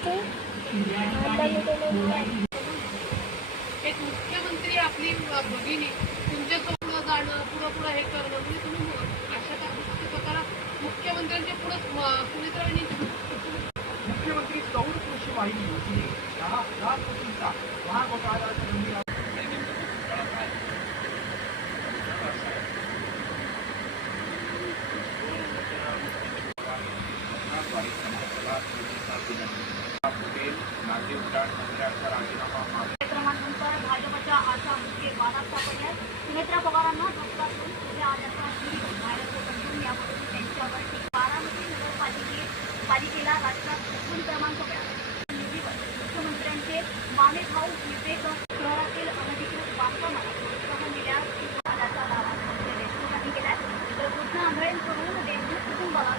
एक मुख्यमंत्री आपली भगिनी तुमच्यासोबत जाणं पुढं हे करणं म्हणजे तुम्ही अशा प्रकारात मुख्यमंत्र्यांच्या पुढे सुनेत्रांनी मुख्यमंत्री सौर कृषी वाहिनी योजने 10,000 कोटींचा महाघोटाळ्याचा गंभीर क्रमांकानंतर भाजपच्या आसामचे वादात सापडल्यास सुनेत्रा पवारांना धक्कातून उद्या महाराष्ट्र यावरून त्यांच्यावर बारामती नगरपालिकेला राष्ट्रात प्रथम क्रमांक मिळाला. निधीवर मुख्यमंत्र्यांचे मामे भाऊ विवेक शहरातील अनधिकृत बांधकामाला प्रोत्साहन दिल्यास आल्याचा दावा देशमुखांनी केलाय. तर कृष्णा आंधळेंकडून देशमुख कुटुंबाला